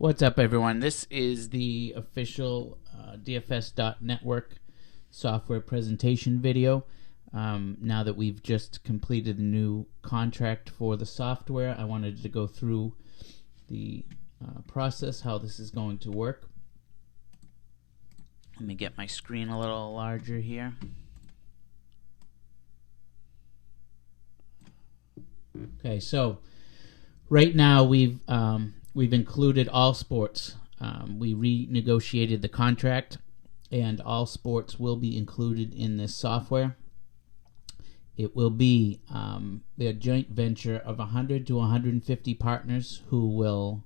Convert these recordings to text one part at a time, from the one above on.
What's up, everyone? This is the official Dfs.Network software presentation video. Now that we've just completed the new contract for the software, I wanted to go through the process, how this is going to work. Let me get my screen a little larger here. Okay, so right now we've included all sports. We renegotiated the contract, and all sports will be included in this software. It will be a joint venture of 100 to 150 partners who will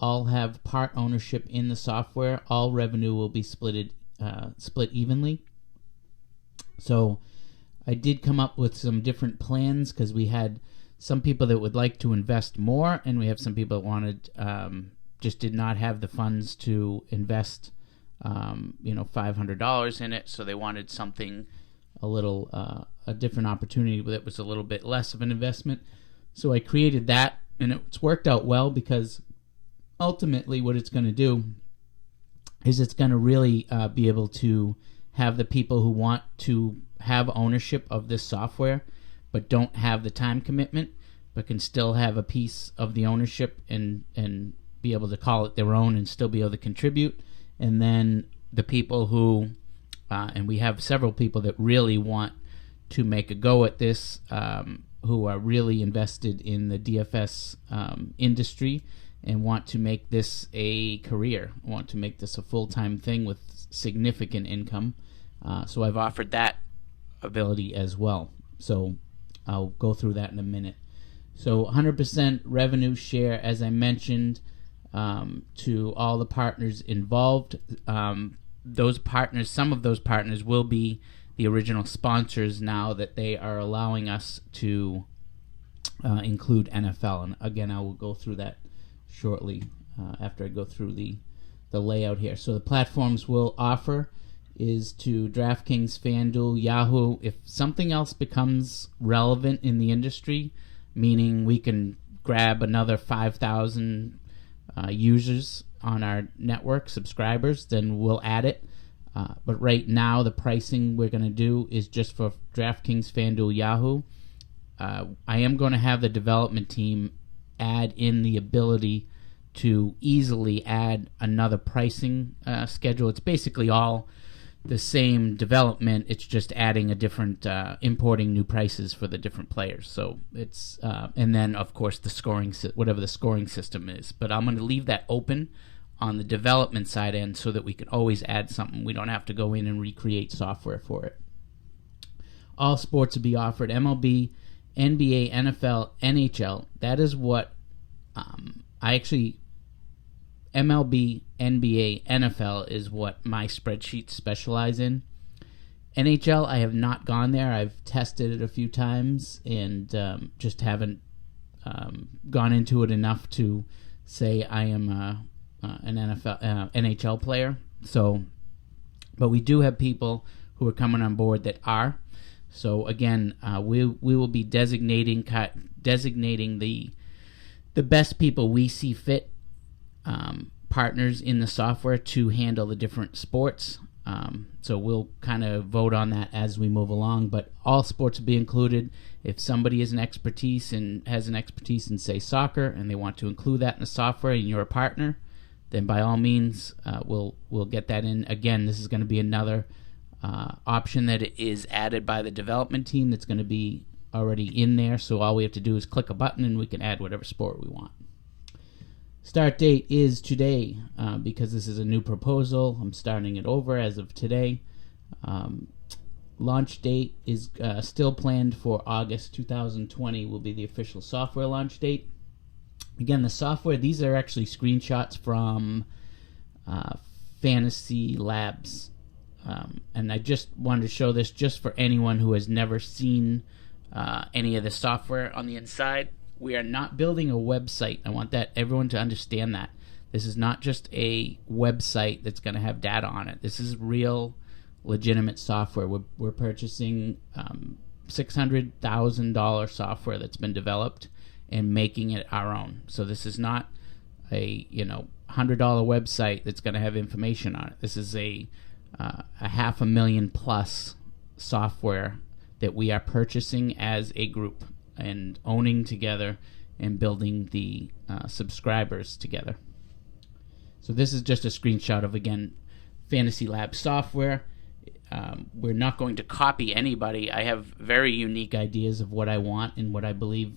all have part ownership in the software. All revenue will be split evenly. So I did come up with some different plans because we had some people that would like to invest more, and we have some people that wanted just did not have the funds to invest $500 in it, so they wanted something a little a different opportunity that was a little bit less of an investment. So I created that, and it's worked out well because ultimately what it's going to do is it's going to really be able to have the people who want to have ownership of this software but don't have the time commitment, but can still have a piece of the ownership and be able to call it their own and still be able to contribute. And then the people who, and we have several people that really want to make a go at this, who are really invested in the DFS industry and want to make this a career, want to make this a full-time thing with significant income. So I've offered that ability as well. So I'll go through that in a minute. So 100% revenue share, as I mentioned, to all the partners involved. Those partners, some of those partners will be the original sponsors now that they are allowing us to include NFL. And again, I will go through that shortly after I go through the layout here. So the platforms we'll offer is to DraftKings, FanDuel, Yahoo. If something else becomes relevant in the industry, meaning we can grab another 5,000 users on our network, subscribers, then we'll add it. But right now, the pricing we're going to do is just for DraftKings, FanDuel, Yahoo. I am going to have the development team add in the ability to easily add another pricing schedule. It's basically all the same development. It's just adding a different, importing new prices for the different players. So it's, and then of course the scoring, whatever the scoring system is. But I'm going to leave that open on the development side end so that we can always add something. We don't have to go in and recreate software for it. All sports will be offered: MLB, NBA, NFL, NHL. That is what MLB, NBA, NFL is what my spreadsheets specialize in. NHL, I have not gone there. I've tested it a few times and just haven't gone into it enough to say I am an NHL player. So, but we do have people who are coming on board that are. So again, we will be designating the best people we see fit. Partners in the software to handle the different sports. So we'll kind of vote on that as we move along, but all sports will be included. If somebody has an expertise in, say, soccer, and they want to include that in the software and you're a partner, then by all means, we'll get that in. Again, this is going to be another option that is added by the development team that's going to be already in there. So all we have to do is click a button and we can add whatever sport we want. Start date is today because this is a new proposal. I'm starting it over as of today. Launch date is still planned for August 2020 will be the official software launch date. Again, the software, these are actually screenshots from Fantasy Labs. And I just wanted to show this just for anyone who has never seen any of the software on the inside. We are not building a website. I want everyone to understand that. This is not just a website that's going to have data on it. This is real, legitimate software. We're purchasing $600,000 software that's been developed and making it our own. So this is not a $100 website that's going to have information on it. This is a $500,000 plus software that we are purchasing as a group and owning together and building the subscribers together. So this is just a screenshot of, again, Fantasy Lab software. We're not going to copy anybody. I have very unique ideas of what I want and what I believe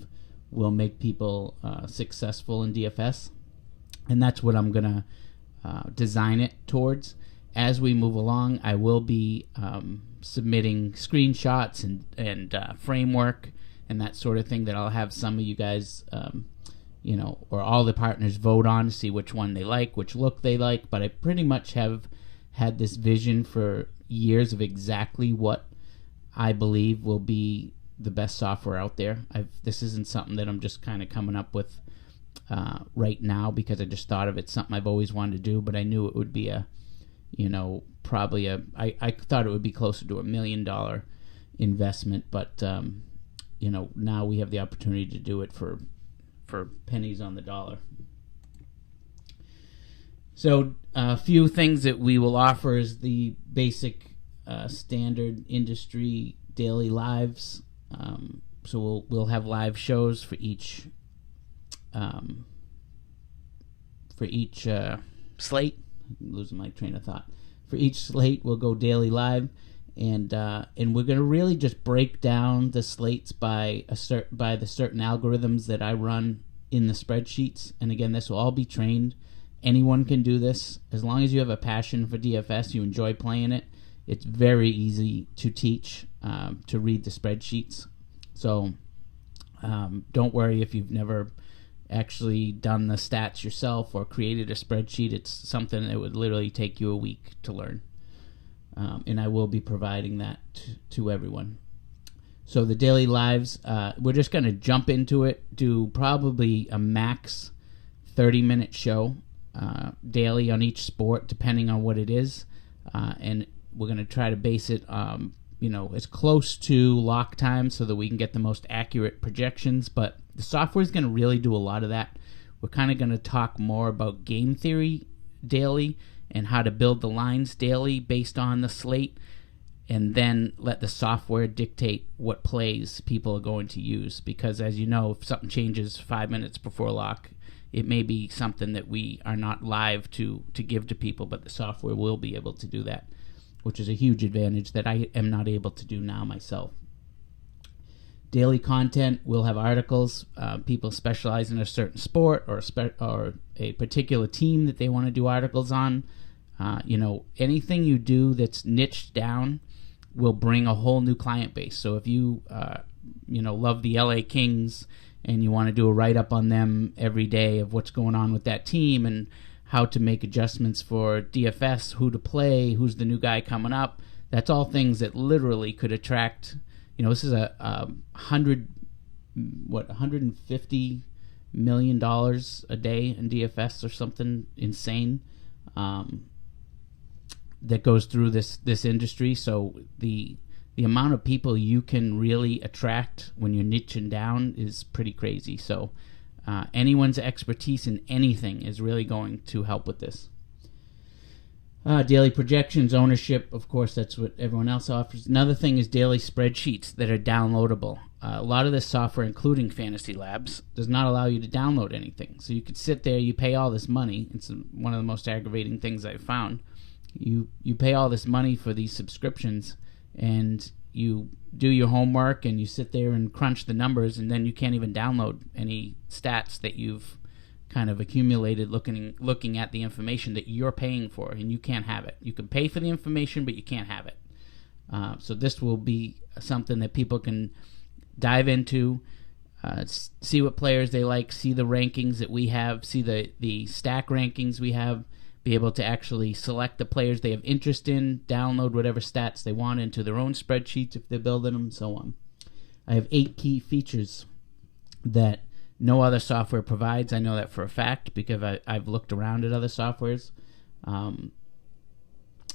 will make people successful in DFS. And that's what I'm going to design it towards. As we move along, I will be submitting screenshots and framework and that sort of thing that I'll have some of you guys, or all the partners vote on to see which one they like, which look they like. But I pretty much have had this vision for years of exactly what I believe will be the best software out there. This isn't something that I'm just kind of coming up with right now because I just thought of it. Something I've always wanted to do, but I knew it would be I thought it would be closer to $1 million investment, but now we have the opportunity to do it for pennies on the dollar. So a few things that we will offer is the basic standard industry daily lives. So we'll have live shows for each slate. I'm losing my train of thought. For each slate, we'll go daily live, and we're going to really just break down the slates by the certain algorithms that I run in the spreadsheets. And again, this will all be trained. Anyone can do this as long as you have a passion for DFS. You enjoy playing it. It's very easy to teach to read the spreadsheets. So don't worry if you've never actually done the stats yourself or created a spreadsheet. It's something that would literally take you a week to learn. And I will be providing that to everyone. So the daily lives, we're just going to jump into it, do probably a max 30-minute show daily on each sport, depending on what it is. And we're going to try to base it, as close to lock time so that we can get the most accurate projections. But the software is going to really do a lot of that. We're kind of going to talk more about game theory daily and how to build the lines daily based on the slate, and then let the software dictate what plays people are going to use. Because as you know, if something changes 5 minutes before lock, it may be something that we are not live to give to people, but the software will be able to do that, which is a huge advantage that I am not able to do now myself. Daily content, we'll have articles. People specialize in a certain sport or a particular team that they want to do articles on. Anything you do that's niched down will bring a whole new client base. So if you, love the LA Kings and you want to do a write-up on them every day of what's going on with that team and how to make adjustments for DFS, who to play, who's the new guy coming up, that's all things that literally could attract. This is a $150 million a day in DFS or something insane that goes through this industry. So the amount of people you can really attract when you're niching down is pretty crazy. So anyone's expertise in anything is really going to help with this. Daily projections, ownership, of course, that's what everyone else offers. Another thing is daily spreadsheets that are downloadable. A lot of this software, including Fantasy Labs, does not allow you to download anything. So you could sit there, you pay all this money. It's one of the most aggravating things I've found. You pay all this money for these subscriptions, and you do your homework, and you sit there and crunch the numbers, and then you can't even download any stats that you've kind of accumulated looking at the information that you're paying for, and you can't have it. You can pay for the information, but you can't have it. So this will be something that people can dive into, see what players they like, see the rankings that we have, see the stack rankings we have, be able to actually select the players they have interest in, download whatever stats they want into their own spreadsheets if they're building them, and so on. I have 8 key features that no other software provides. I know that for a fact because I've looked around at other softwares.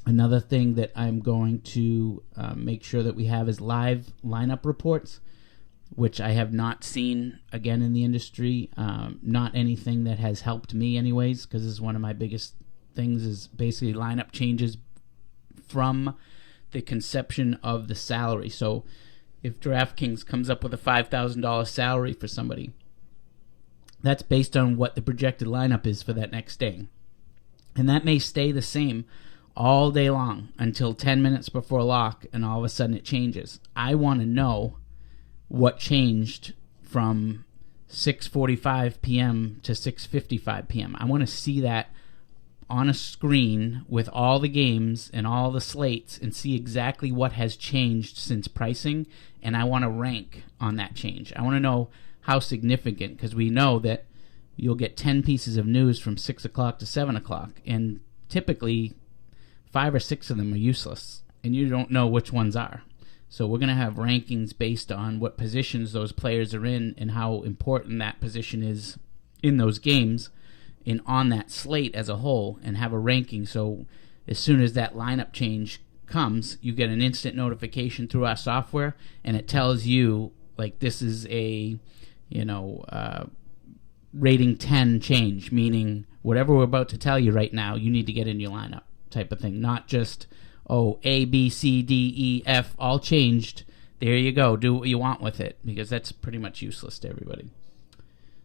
Another thing that I'm going to make sure that we have is live lineup reports. which I have not seen again in the industry. Not anything that has helped me anyways, because this is one of my biggest things, is basically lineup changes from the conception of the salary. So if DraftKings comes up with a $5,000 salary for somebody, that's based on what the projected lineup is for that next day. And that may stay the same all day long until 10 minutes before lock, and all of a sudden it changes. I want to know what changed from 6:45 p.m. to 6:55 p.m. I want to see that on a screen with all the games and all the slates and see exactly what has changed since pricing, and I want to rank on that change. I want to know how significant, because we know that you'll get 10 pieces of news from 6 o'clock to 7 o'clock, and typically 5 or 6 of them are useless, and you don't know which ones are. So we're going to have rankings based on what positions those players are in and how important that position is in those games and on that slate as a whole, and have a ranking. So as soon as that lineup change comes, you get an instant notification through our software, and it tells you, like, this is a, rating 10 change, meaning whatever we're about to tell you right now, you need to get in your lineup type of thing. Not just, A, B, C, D, E, F, all changed. There you go. Do what you want with it, because that's pretty much useless to everybody.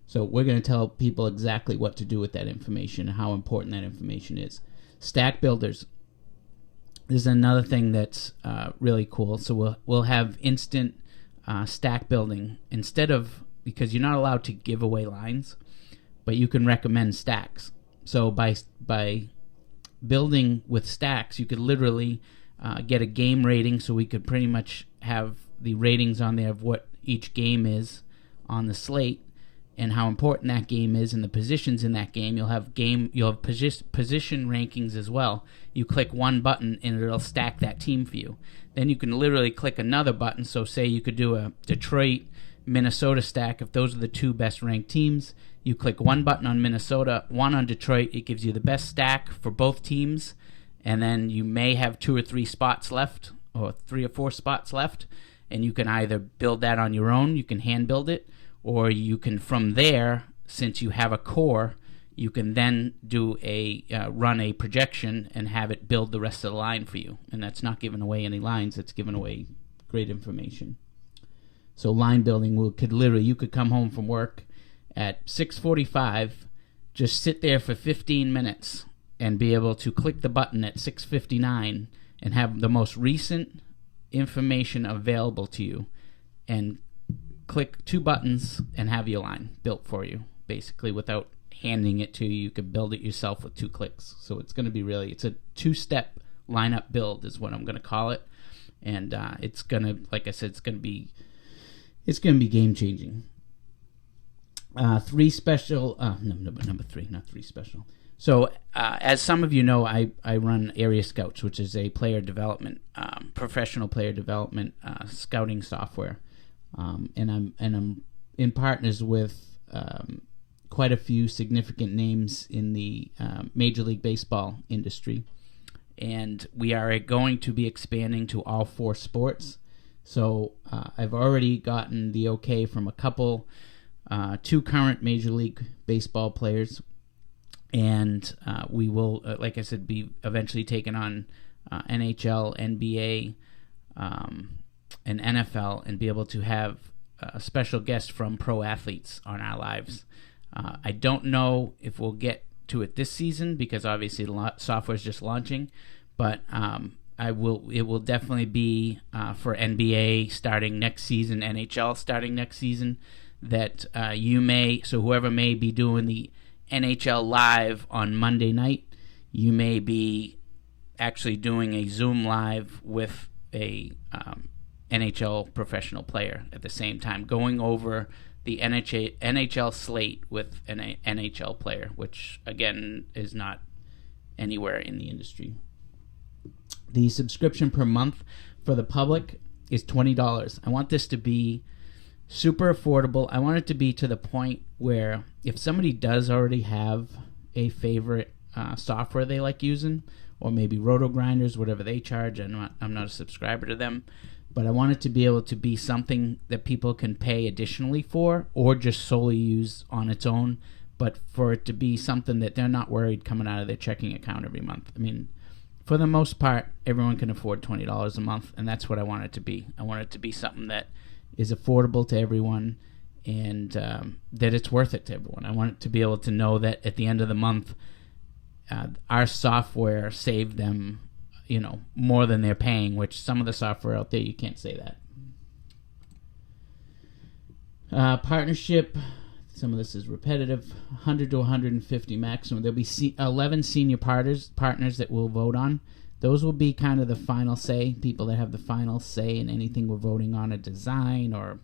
So we're going to tell people exactly what to do with that information and how important that information is. Stack builders. This is another thing that's really cool. So we'll have instant stack building instead of, because you're not allowed to give away lines, but you can recommend stacks. So by building with stacks, you could literally get a game rating, so we could pretty much have the ratings on there of what each game is on the slate and how important that game is and the positions in that game. You'll have position rankings as well. You click one button and it'll stack that team for you. Then you can literally click another button. So say you could do a Detroit Minnesota stack. If those are the two best ranked teams, you click one button on Minnesota, one on Detroit. It gives you the best stack for both teams, and then you may have 2 or 3 spots left, or 3 or 4 spots left, and you can either build that on your own, you can hand build it, or you can, from there, since you have a core, you can then do run a projection and have it build the rest of the line for you. And that's not giving away any lines, it's giving away great information. So line building, you could come home from work at 6:45, just sit there for 15 minutes and be able to click the button at 6:59 and have the most recent information available to you, and click 2 buttons and have your line built for you, basically, without handing it to you. You could build it yourself with 2 clicks. So it's going to be it's a 2-step lineup build is what I'm going to call it. And it's going to, like I said, it's going to be game changing. 3 special, number 3, not 3 special. So as some of you know, I run Area Scouts, which is a player development, professional player development scouting software. And I'm in partners with quite a few significant names in the Major League Baseball industry, and we are going to be expanding to all 4 sports. So I've already gotten the okay from a couple, 2 current Major League Baseball players, and we will, like I said, be eventually taking on NHL, NBA, and NFL, and be able to have a special guest from pro athletes on our lives. I don't know if we'll get to it this season, because obviously the software is just launching, but it will definitely be for NBA starting next season, NHL starting next season, that whoever may be doing the NHL live on Monday night, you may be actually doing a Zoom live with a NHL professional player at the same time, going over the NHL slate with an NHL player, which again is not anywhere in the industry. The subscription per month for the public is $20. I want this to be super affordable. I want it to be to the point where if somebody does already have a favorite software they like using, or maybe Roto Grinders, whatever they charge, I'm not a subscriber to them, but I want it to be able to be something that people can pay additionally for or just solely use on its own, but for it to be something that they're not worried coming out of their checking account every month. I mean, for the most part, everyone can afford $20 a month, and that's what I want it to be. I want it to be something that is affordable to everyone and that it's worth it to everyone. I want it to be able to know that at the end of the month, our software saved them, more than they're paying, which some of the software out there, you can't say that. Partnership, some of this is repetitive, 100 to 150 maximum. There'll be 11 senior partners that we'll vote on. Those will be kind of the final say, people that have the final say in anything we're voting on, a design, or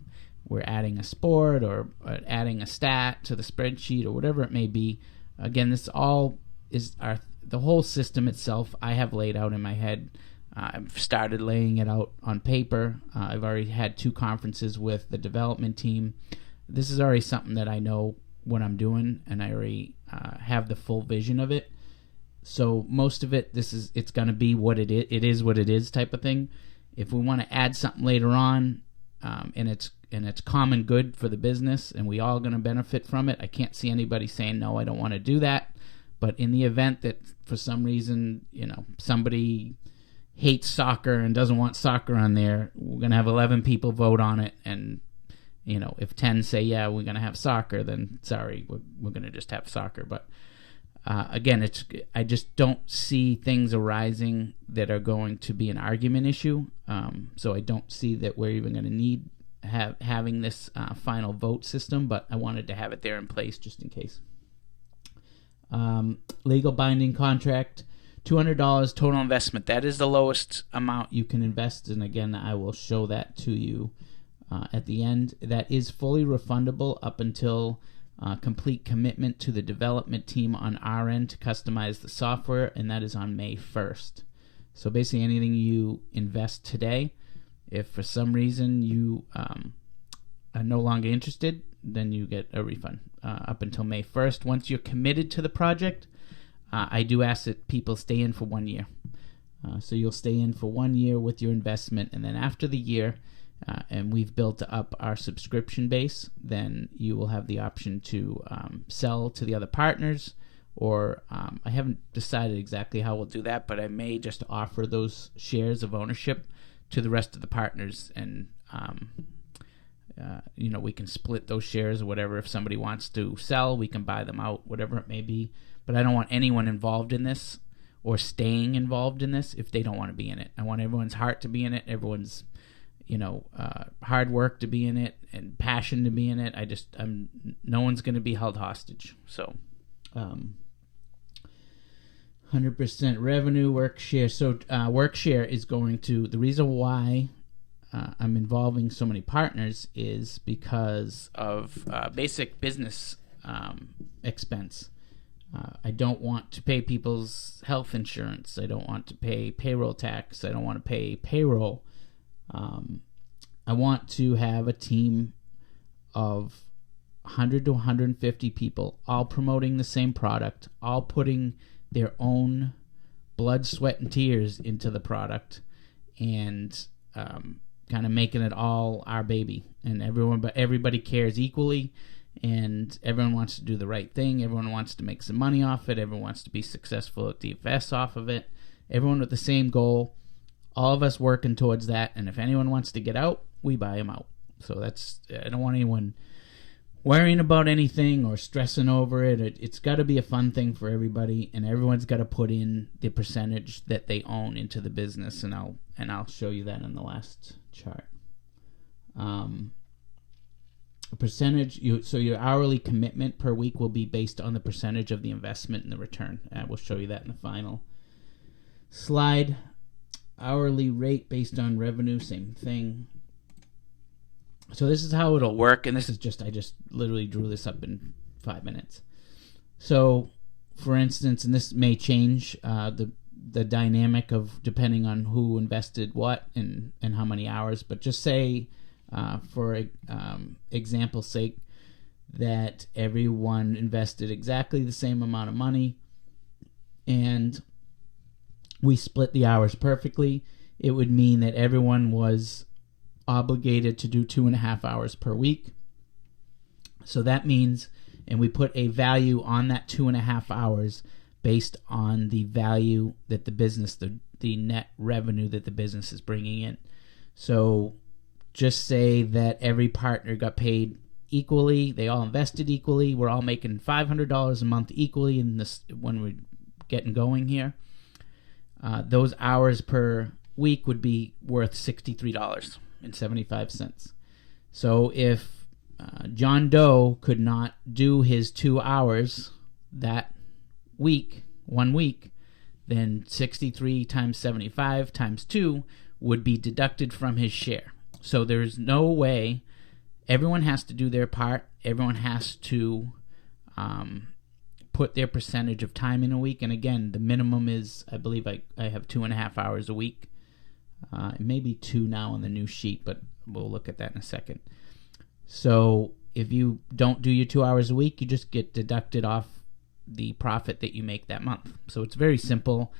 we're adding a sport, or adding a stat to the spreadsheet, or whatever it may be. Again, this all is the whole system itself I have laid out in my head. I've started laying it out on paper. I've already had 2 conferences with the development team. This is already something that I know what I'm doing, and I already have the full vision of it. So most of it, it's going to be what it is what it is type of thing. If we want to add something later on, and it's common good for the business, and we all going to benefit from it, I can't see anybody saying, no, I don't want to do that. But in the event that for some reason, somebody hates soccer and doesn't want soccer on there, we're going to have 11 people vote on it. And, if 10 say, yeah, we're going to have soccer, then sorry, we're going to just have soccer. But again, I just don't see things arising that are going to be an argument issue. So I don't see that we're even going to need having this final vote system, but I wanted to have it there in place just in case. Legal binding contract, $200 total investment. That is the lowest amount you can invest, and again, I will show that to you at the end. That is fully refundable up until complete commitment to the development team on our end to customize the software, and that is on May 1st. So basically anything you invest today, if for some reason you are no longer interested, then you get a refund up until May 1st. Once you're committed to the project, I do ask that people stay in for 1 year. So you'll stay in for 1 year with your investment, and then after the year, and we've built up our subscription base, then you will have the option to sell to the other partners, or I haven't decided exactly how we'll do that, but I may just offer those shares of ownership to the rest of the partners, and we can split those shares or whatever. If somebody wants to sell, we can buy them out, whatever it may be. But I don't want anyone involved in this or staying involved in this if they don't want to be in it. I want everyone's heart to be in it, everyone's hard work to be in it, and passion to be in it. No one's going to be held hostage. So 100% revenue, work share. So work share is going to, the reason why I'm involving so many partners is because of basic business expense. I don't want to pay people's health insurance. I don't want to pay payroll tax. I don't want to pay payroll. I want to have a team of 100 to 150 people, all promoting the same product, all putting their own blood, sweat, and tears into the product, and kind of making it all our baby. And everybody cares equally, and everyone wants to do the right thing. Everyone wants to make some money off it. Everyone wants to be successful at Dfs off of it. Everyone with the same goal. All of us working towards that, and if anyone wants to get out, we buy them out. So I don't want anyone worrying about anything or stressing over it. It's got to be a fun thing for everybody, and everyone's got to put in the percentage that they own into the business, and I'll show you that in the last chart. Percentage. So your hourly commitment per week will be based on the percentage of the investment and the return. We'll show you that in the final slide. Hourly rate based on revenue, same thing. So this is how it'll work, and this is I just literally drew this up in 5 minutes. So, for instance, and this may change the dynamic of depending on who invested what and how many hours, but just say, for example's sake, that everyone invested exactly the same amount of money, and we split the hours perfectly. It would mean that everyone was obligated to do 2.5 hours per week. So that means, and we put a value on that 2.5 hours based on the value that the business, the net revenue that the business is bringing in. So just say that every partner got paid equally, they all invested equally, we're all making $500 a month equally in this when we're getting going here. Those hours per week would be worth $63.75. So if John Doe could not do his 2 hours that week, 1 week, then 63 times 75 times 2 would be deducted from his share. So there's no way. Everyone has to do their part. Everyone has to put their percentage of time in a week. And again, the minimum is, I believe I have 2.5 hours a week. Maybe 2 now on the new sheet, but we'll look at that in a second. So if you don't do your 2 hours a week, you just get deducted off the profit that you make that month. So it's very simple.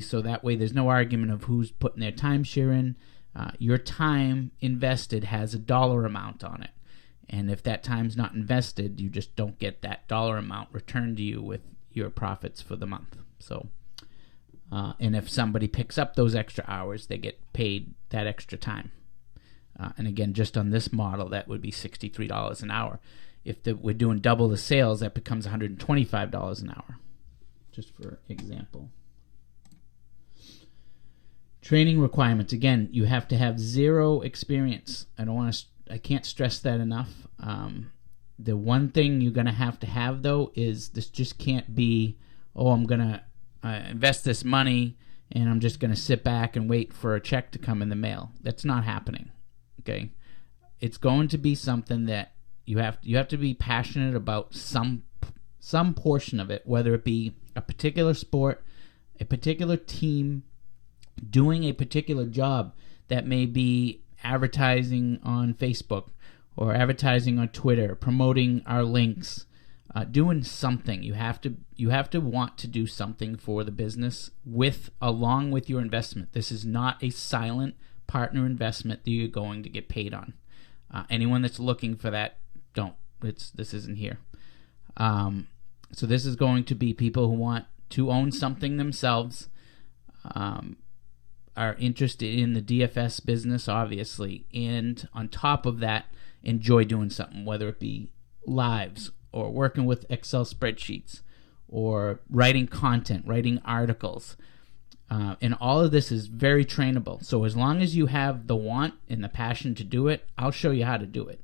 So that way there's no argument of who's putting their timeshare in. Your time invested has a dollar amount on it. And if that time's not invested, you just don't get that dollar amount returned to you with your profits for the month. So, and if somebody picks up those extra hours, they get paid that extra time. And again, just on this model, that would be $63 an hour. If we're doing double the sales, that becomes $125 an hour, just for example. Training requirements. Again, you have to have 0 experience. I can't stress that enough. The one thing you're going to have, though, is this just can't be, I'm going to invest this money and I'm just going to sit back and wait for a check to come in the mail. That's not happening. Okay? It's going to be something that you have to be passionate about some portion of it, whether it be a particular sport, a particular team, doing a particular job. That may be advertising on Facebook or advertising on Twitter, promoting our links, doing something. You have to want to do something for the business along with your investment. This is not a silent partner investment that you're going to get paid on. Anyone that's looking for that, this isn't here. So this is going to be people who want to own something themselves, are interested in the DFS business, obviously, and on top of that, enjoy doing something, whether it be lives or working with Excel spreadsheets or writing content, writing articles. And all of this is very trainable. So as long as you have the want and the passion to do it, I'll show you how to do it.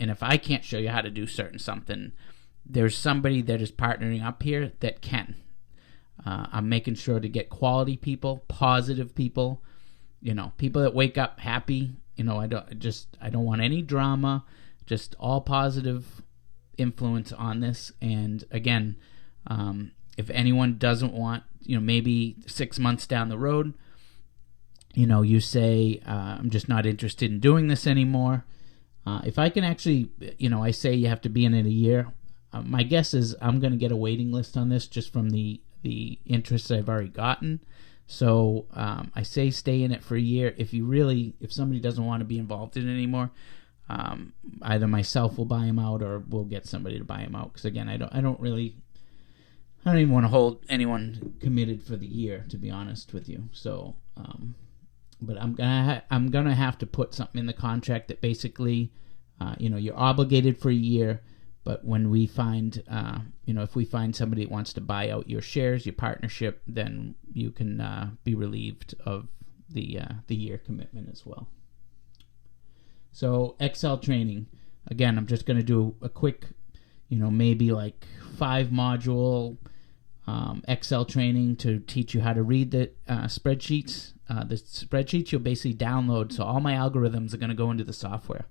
And if I can't show you how to do something, there's somebody that is partnering up here that can. I'm making sure to get quality people, positive people, people that wake up happy. I don't want any drama, just all positive influence on this. And again, if anyone doesn't want, maybe 6 months down the road, you say, I'm just not interested in doing this anymore. If I can actually, I say you have to be in it a year. My guess is I'm going to get a waiting list on this just from the interest I've already gotten. So I say stay in it for a year. If somebody doesn't want to be involved in it anymore, either myself will buy them out or we'll get somebody to buy them out. Because again, I don't even want to hold anyone committed for the year, to be honest with you. So, but I'm gonna have to put something in the contract that basically, you're obligated for a year. But when we find, if we find somebody that wants to buy out your shares, your partnership, then you can be relieved of the year commitment as well. So Excel training. Again, I'm just going to do a quick, maybe like 5-module Excel training to teach you how to read the spreadsheets. The spreadsheets you'll basically download. So all my algorithms are going to go into the software.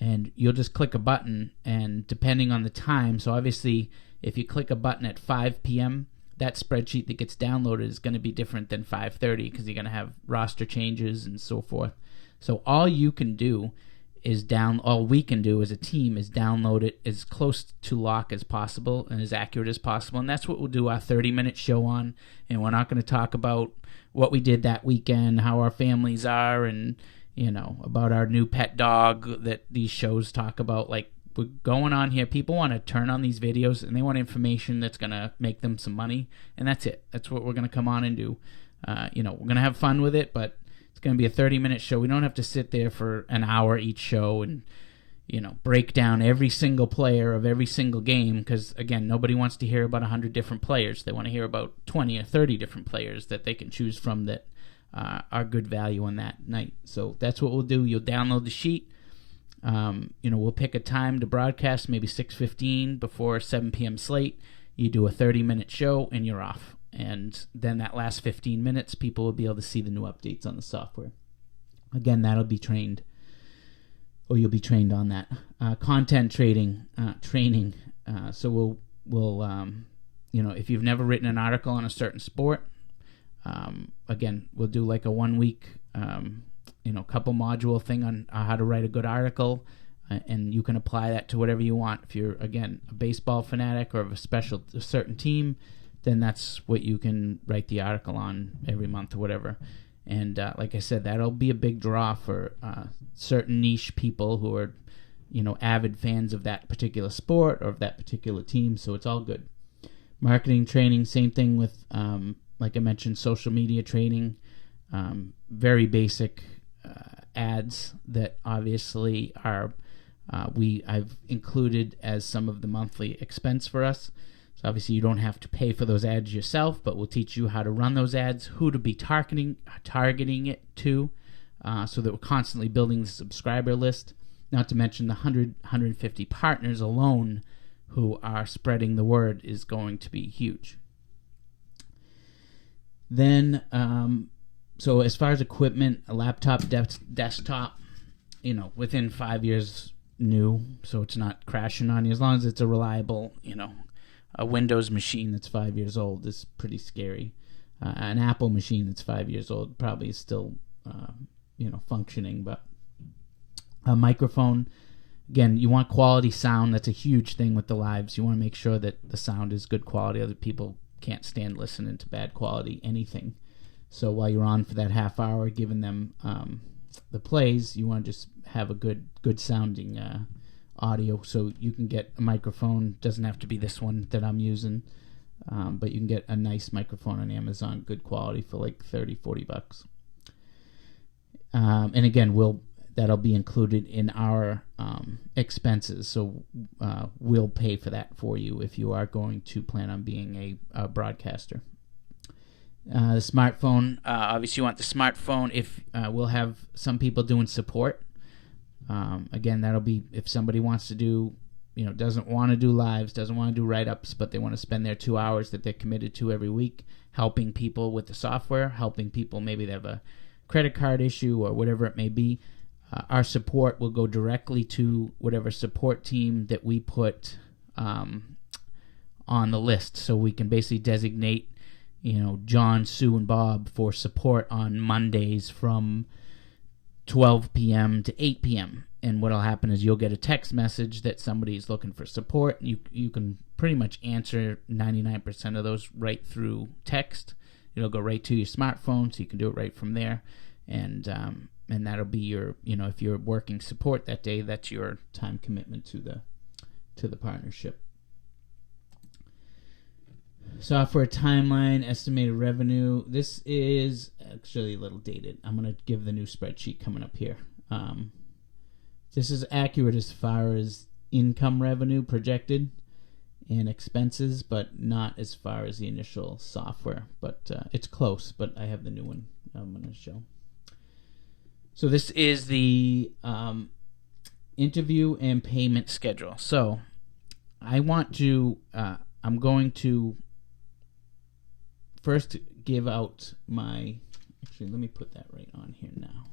And you'll just click a button, and depending on the time, so obviously if you click a button at 5 p.m., that spreadsheet that gets downloaded is going to be different than 5:30 because you're going to have roster changes and so forth. So all we can do as a team is download it as close to lock as possible and as accurate as possible. And that's what we'll do our 30-minute show on. And we're not going to talk about what we did that weekend, how our families are, and about our new pet dog that these shows talk about. Like, we're going on here. People want to turn on these videos and they want information that's going to make them some money. And that's it. That's what we're going to come on and do. We're going to have fun with it, but it's going to be a 30-minute show. We don't have to sit there for an hour each show and, break down every single player of every single game. Because, again, nobody wants to hear about 100 different players. They want to hear about 20 or 30 different players that they can choose from that are good value on that night. So that's what we'll do. You'll download the sheet. We'll pick a time to broadcast, maybe 6:15 before 7 p.m. slate. You do a 30-minute show, and you're off. And then that last 15 minutes, people will be able to see the new updates on the software. Again, that'll be trained, or you'll be trained on that. Content training. So we'll if you've never written an article on a certain sport, again, we'll do like a 1 week, couple module thing on how to write a good article, and you can apply that to whatever you want. If you're, again, a baseball fanatic or of a certain team, then that's what you can write the article on every month or whatever. And like I said, that'll be a big draw for certain niche people who are, avid fans of that particular sport or of that particular team. So it's all good. Marketing training, same thing with, like I mentioned, social media training, very basic ads that obviously are I've included as some of the monthly expense for us. So obviously you don't have to pay for those ads yourself, but we'll teach you how to run those ads, who to be targeting it to, so that we're constantly building the subscriber list. Not to mention the 150 partners alone who are spreading the word is going to be huge. Then, so as far as equipment, a laptop, desktop, within 5 years new, so it's not crashing on you. As long as it's a reliable, a Windows machine that's 5 years old is pretty scary. An Apple machine that's 5 years old probably is still, functioning. But a microphone, again, you want quality sound. That's a huge thing with the lives. You want to make sure that the sound is good quality. Other people can't stand listening to bad quality anything. So while you're on for that half hour, giving them the plays, you want to just have a good sounding audio. So you can get a microphone. Doesn't have to be this one that I'm using, but you can get a nice microphone on Amazon, good quality, for like $30-$40. And again, that'll be included in our expenses. So we'll pay for that for you if you are going to plan on being a broadcaster. The smartphone, obviously you want the smartphone. If we'll have some people doing support. Again, that'll be if somebody wants to do, doesn't want to do lives, doesn't want to do write-ups, but they want to spend their 2 hours that they're committed to every week helping people with the software, helping people, maybe they have a credit card issue or whatever it may be. Our support will go directly to whatever support team that we put on the list. So we can basically designate, John, Sue, and Bob for support on Mondays from 12 p.m. to 8 p.m. And what'll happen is you'll get a text message that somebody's looking for support. You can pretty much answer 99% of those right through text. It'll go right to your smartphone, so you can do it right from there. And that'll be your, if you're working support that day, that's your time commitment to the partnership. Software timeline, estimated revenue. This is actually a little dated. I'm going to give the new spreadsheet coming up here. This is accurate as far as income revenue projected and expenses, but not as far as the initial software. But it's close, but I have the new one I'm going to show. So this is the interview and payment schedule. So I'm going to first give out actually, let me put that right on here now.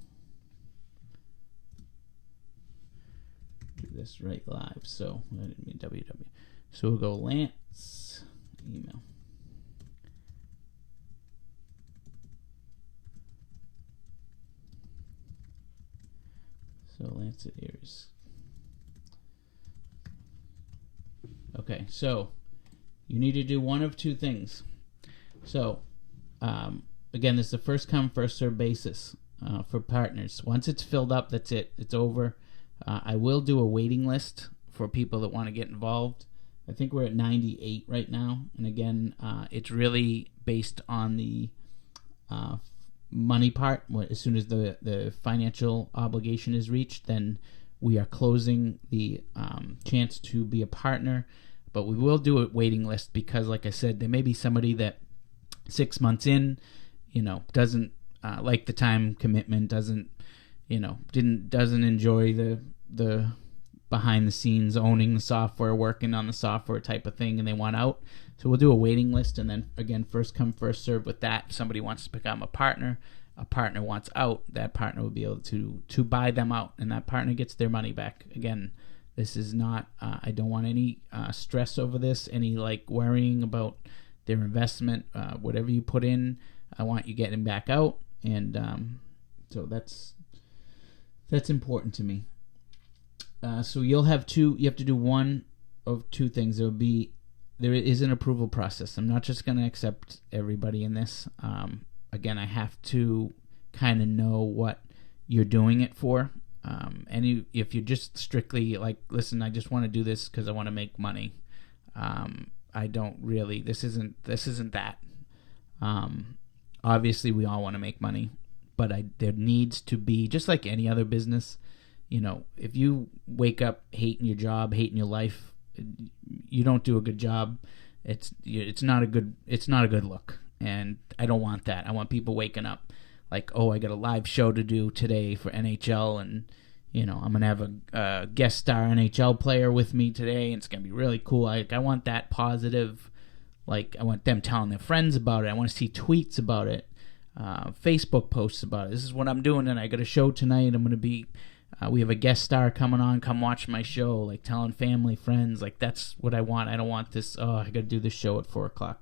Do this right live. So I didn't mean www. So we'll go Lance, email. So Lance at Aries. Okay, so you need to do one of two things. So, again, this is a first come, first served basis. for partners. Once it's filled up, that's it. It's over. I will do a waiting list for people that want to get involved. I think we're at 98 right now. And again, it's really based on the money part. As soon as the financial obligation is reached, then we are closing the chance to be a partner. But we will do a waiting list because, like I said, there may be somebody that 6 months in, doesn't like the time commitment, doesn't enjoy the behind the scenes owning the software, working on the software type of thing, and they want out. So we'll do a waiting list, and then again, first come, first serve with that. If somebody wants to become a partner wants out, that partner will be able to buy them out, and that partner gets their money back. Again, this is not, I don't want any stress over this, any worrying about their investment. Whatever you put in, I want you getting back out, and so that's important to me. So you have to do one of two things. There is an approval process. I'm not just going to accept everybody in this. Again, I have to kind of know what you're doing it for. If you're just strictly listen, I just want to do this because I want to make money. I don't really. This isn't that. Obviously, we all want to make money, but there needs to be, just like any other business. If you wake up hating your job, hating your life, you don't do a good job. It's not a good look, and I don't want that. I want people waking up I got a live show to do today for NHL, and I'm gonna have a guest star NHL player with me today, and it's gonna be really cool. I want that positive. I want them telling their friends about it. I want to see tweets about it, Facebook posts about it. This is what I'm doing, and I got a show tonight. I'm gonna be. We have a guest star coming on. Come watch my show. Telling family, friends. That's what I want. I don't want this. Oh, I got to do this show at 4:00.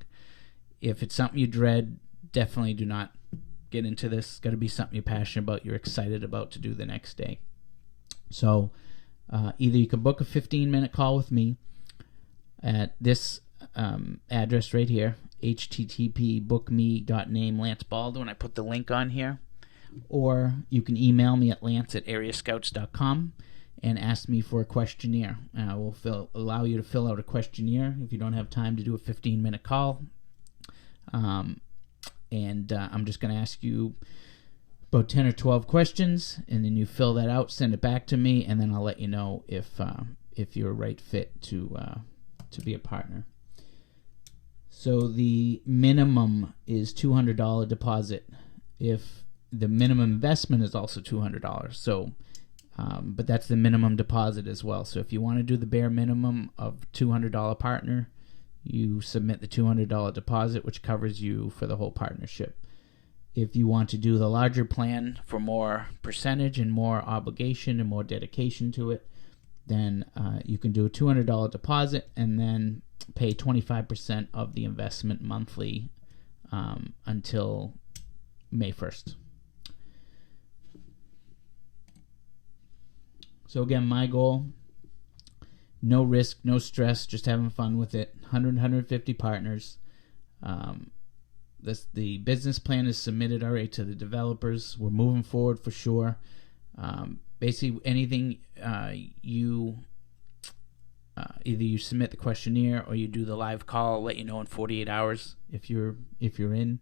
If it's something you dread, definitely do not get into this. It's got to be something you're passionate about. You're excited about to do the next day. So either you can book a 15-minute call with me at this address right here, http://bookme.name Lance Baldwin. I put the link on here. Or you can email me at lance@areascouts.com and ask me for a questionnaire. I will allow you to fill out a questionnaire if you don't have time to do a 15-minute call. I'm just going to ask you about 10 or 12 questions, and then you fill that out, send it back to me, and then I'll let you know if you're a right fit to be a partner. So the minimum is $200 deposit. If the minimum investment is also $200. So, but that's the minimum deposit as well. So if you want to do the bare minimum of $200 partner, you submit the $200 deposit, which covers you for the whole partnership. If you want to do the larger plan for more percentage and more obligation and more dedication to it, then you can do a $200 deposit and then pay 25% of the investment monthly until May 1st. So again, my goal, no risk, no stress, just having fun with it. 150 partners. The business plan is submitted already to the developers. We're moving forward for sure. Basically, anything either you submit the questionnaire or you do the live call. I'll let you know in 48 hours if you're in.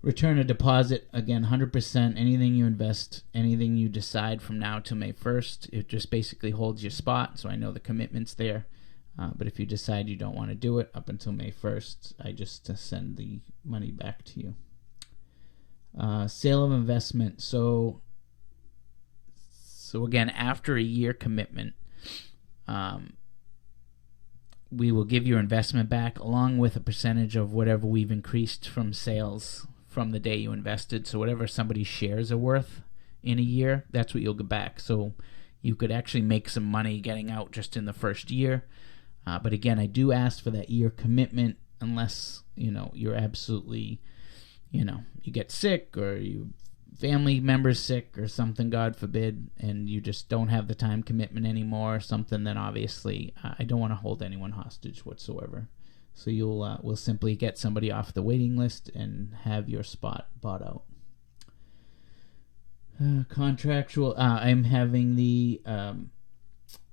Return a deposit, again, 100%. Anything you invest, anything you decide from now till May 1st, it just basically holds your spot, so I know the commitment's there. But if you decide you don't want to do it up until May 1st, I just send the money back to you. Sale of investment. So again, after a year commitment, we will give your investment back along with a percentage of whatever we've increased from sales from the day you invested. So whatever somebody's shares are worth in a year, that's what you'll get back. So you could actually make some money getting out just in the first year. But again, I do ask for that year commitment unless, you're absolutely, you get sick or you family member's sick or something, God forbid, and you just don't have the time commitment anymore or something, then obviously I don't want to hold anyone hostage whatsoever. So we'll simply get somebody off the waiting list and have your spot bought out. Contractual. I'm having the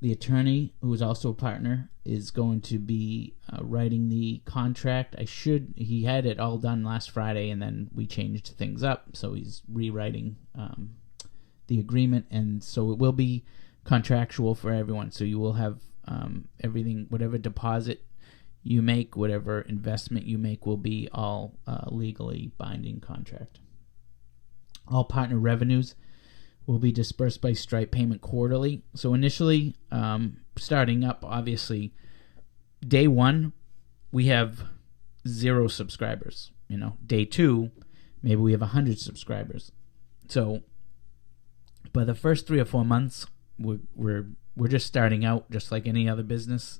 attorney, who is also a partner, is going to be writing the contract. He had it all done last Friday, and then we changed things up, so he's rewriting the agreement, and so it will be contractual for everyone. So you will have everything, whatever deposit you make, whatever investment you make, will be all legally binding contract. All partner revenues will be dispersed by Stripe payment quarterly. So initially, starting up, obviously, day one, we have 0 subscribers. Day 2, maybe we have 100 subscribers. So by the first 3 or 4 months, we're just starting out, just like any other business.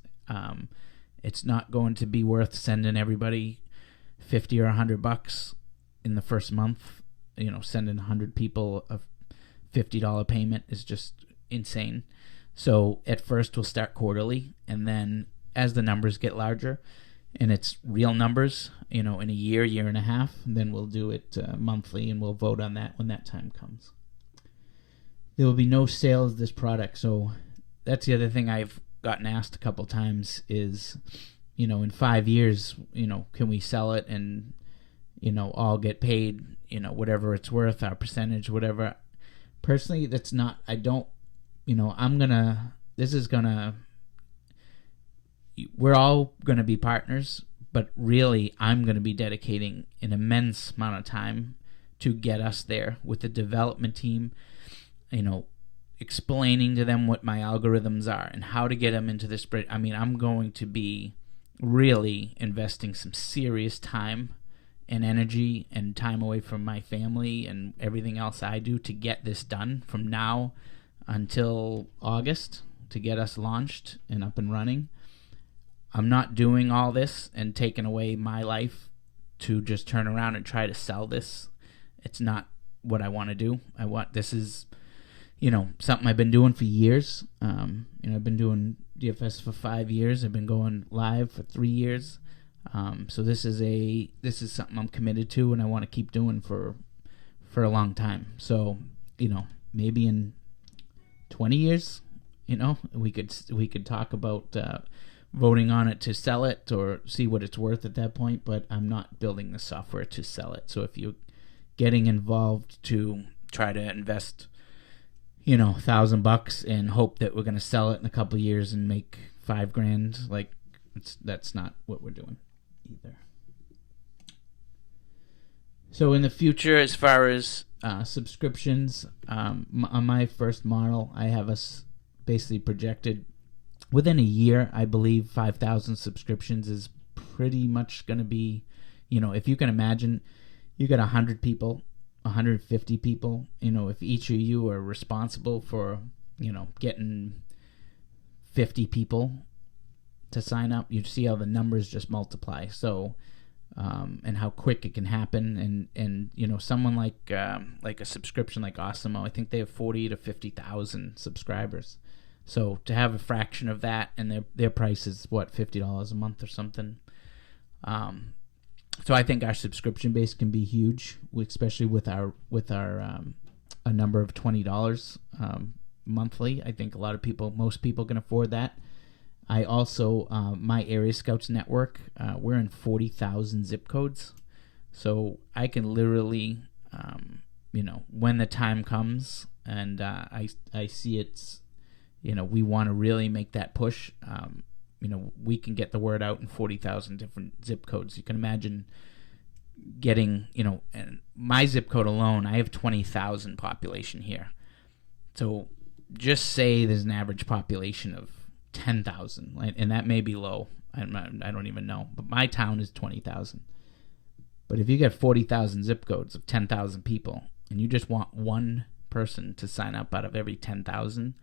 It's not going to be worth sending everybody $50 or $100 in the first month. Sending 100 people a $50 payment is just insane. So at first we'll start quarterly, and then as the numbers get larger, and it's real numbers, in a year and a half, then we'll do it monthly, and we'll vote on that when that time comes. There will be no sales of this product. So that's the other thing I've gotten asked a couple times is, in 5 years, can we sell it and, all get paid, whatever it's worth, our percentage, whatever. Personally, that's not, I don't, we're all going to be partners, but really I'm going to be dedicating an immense amount of time to get us there with the development team, explaining to them what my algorithms are and how to get them into this. I'm going to be really investing some serious time and energy and time away from my family and everything else I do to get this done from now until August, to get us launched and up and running. I'm not doing all this and taking away my life to just turn around and try to sell this. It's not what I want to do. This is, something I've been doing for years. I've been doing DFS for 5 years. I've been going live for 3 years. So this is something I'm committed to, and I want to keep doing for a long time. So, maybe in 20 years, we could talk about voting on it to sell it or see what it's worth at that point. But I'm not building the software to sell it. So if you're getting involved to try to invest, $1,000 and hope that we're going to sell it in a couple of years and make $5,000, that's not what we're doing either. So in the future, as far as subscriptions, on my first model, I have us basically projected within a year. I believe 5,000 subscriptions is pretty much going to be, if you can imagine, you got 100 people, 150 people, if each of you are responsible for, getting 50 people to sign up, you see how the numbers just multiply. So, and how quick it can happen. And someone like a subscription like Osimo, I think they have 40 to 50,000 subscribers. So to have a fraction of that, and their price is what, $50 a month or something. So I think our subscription base can be huge, especially with our a number of $20 monthly. I think most people can afford that. I also, my Area Scouts network, we're in 40,000 zip codes. So I can literally, when the time comes and I see it's, we want to really make that push, we can get the word out in 40,000 different zip codes. You can imagine getting, and my zip code alone, I have 20,000 population here. So just say there's an average population of 10,000, and that may be low. I don't even know, but my town is 20,000. But if you get 40,000 zip codes of 10,000 people, and you just want one person to sign up out of every 10,000,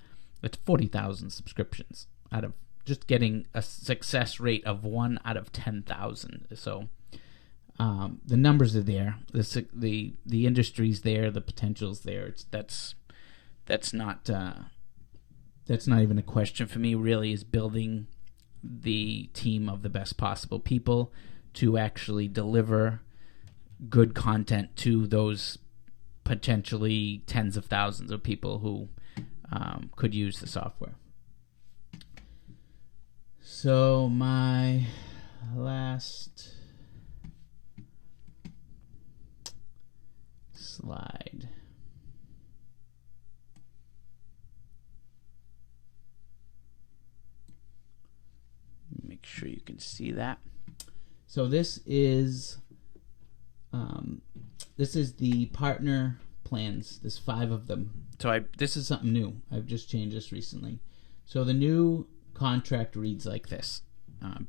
it's 40,000 subscriptions out of just getting a success rate of 1 out of 10,000. So the numbers are there, the industry's there, the potential's there. That's not even a question for me. Really, is building the team of the best possible people to actually deliver good content to those potentially tens of thousands of people who could use the software. So my last slide. Make sure you can see that. So this is the partner plans. There's 5 of them. So this is something new. I've just changed this recently. So the new contract reads like this.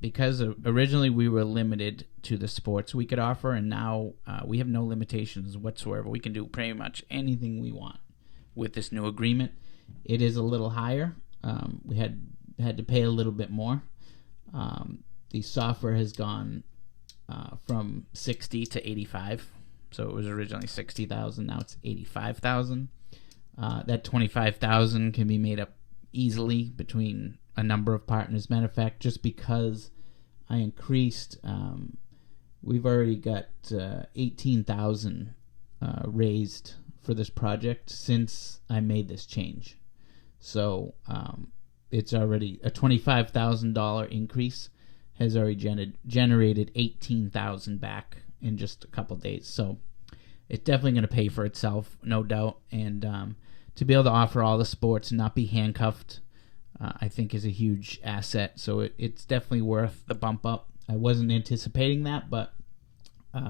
Because originally we were limited to the sports we could offer, and now we have no limitations whatsoever. We can do pretty much anything we want with this new agreement. It is a little higher. We had to pay a little bit more. The software has gone from 60 to 85. So it was originally 60,000. Now it's 85,000. That 25,000 can be made up easily between a number of partners. Matter of fact, just because I increased, we've already got 18,000 raised for this project since I made this change. So it's already a $25,000 increase has already generated 18,000 back in just a couple days. So it's definitely going to pay for itself, no doubt. And to be able to offer all the sports and not be handcuffed, I think is a huge asset. So it's definitely worth the bump up. I wasn't anticipating that, but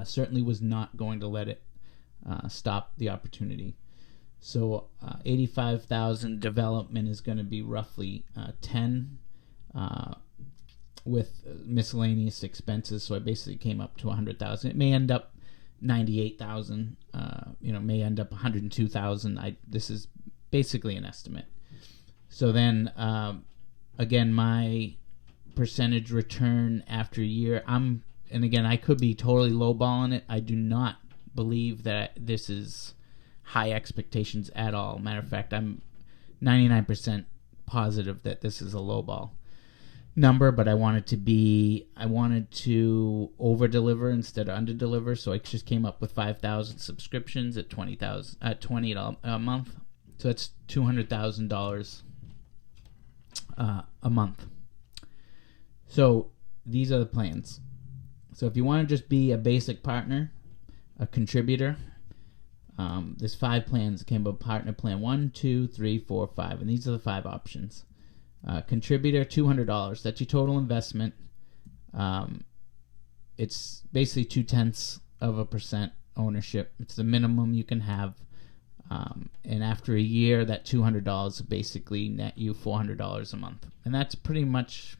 certainly was not going to let it stop the opportunity. So 85,000 development is going to be roughly 10 with miscellaneous expenses. So I basically came up to 100,000. It may end up 98,000. May end up 102,000. This is basically an estimate. So then, again, my percentage return after a year, and again, I could be totally lowballing it. I do not believe that this is high expectations at all. Matter of fact, I'm 99% positive that this is a lowball number, but I wanted to over deliver instead of under deliver. So I just came up with 5,000 subscriptions at $20 a month. So that's $200,000 a month. So these are the plans. So if you want to just be a basic partner, a contributor, there's 5 plans. It came up partner plan 1, 2, 3, 4, 5, and these are the 5 options. Contributor, $200. That's your total investment. It's basically 0.2% ownership. It's the minimum you can have. And after a year, that $200 will basically net you $400 a month. And that's pretty much